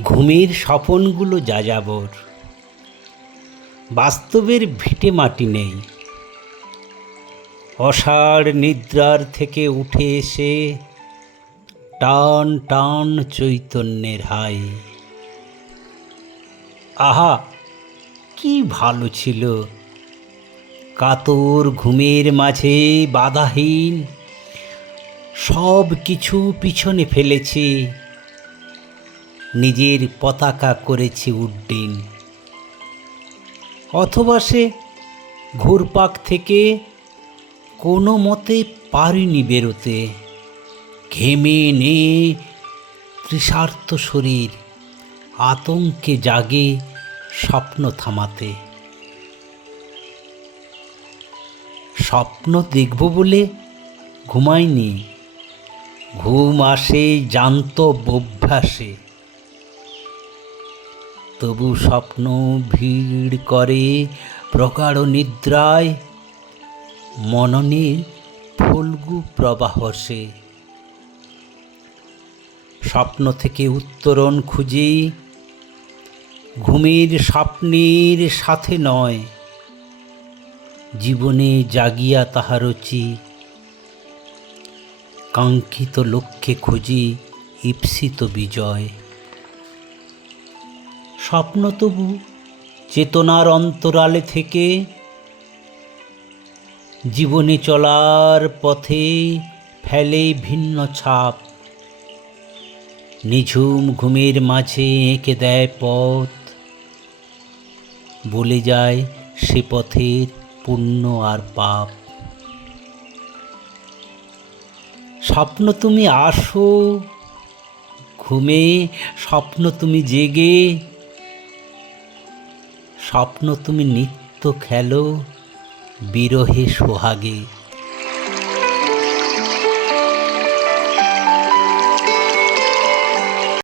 ঘুমের স্বপনগুলো যাযাবর। বাস্তবের ভিটে মাটি নেই। অষাঢ় নিদ্রার থেকে উঠে এসে টান টান চৈতন্যের হাই। আহা, কি ভালো ছিল। কাতর ঘুমের মাঝে বাধাহীন সব কিছু পিছনে ফেলেছি। নিজের পতাকা করেছি উড্ডীন। অথবা সে ঘুরপাক থেকে কোনো মতে পারিনি বেরোতে। ঘেমে নে তৃষার্ত শরীর, আতঙ্কে জাগে স্বপ্ন থামাতে। স্বপ্ন দেখব বলে ঘুমাইনি ঘুম আসে, জান্ত অভ্যাসে। তবু স্বপ্ন ভিড় করে প্রগাঢ় নিদ্রায়। মননের ফল্গু প্রবাহ সে। স্বপ্ন থেকে উত্তরণ খুঁজি ঘুমের স্বপ্নের সাথে নয়। জীবনে জাগিয়া তাহার রচি। কাঙ্ক্ষিত লক্ষ্যে খুঁজি ঈপ্সিত বিজয়। স্বপ্ন তবু চেতনার অন্তরালে থেকে জীবনে চলার পথে ফেলে ভিন্ন ছাপ। নিঝুম ঘুমের মাঝে এঁকে দেয় পথ। বলে যায় সে পথের পুণ্য আর পাপ। স্বপ্ন তুমি আসো, ঘুমে স্বপ্ন তুমি জেগে। স্বপ্ন তুমি নিত্য খেলো। বিরহে সোহাগে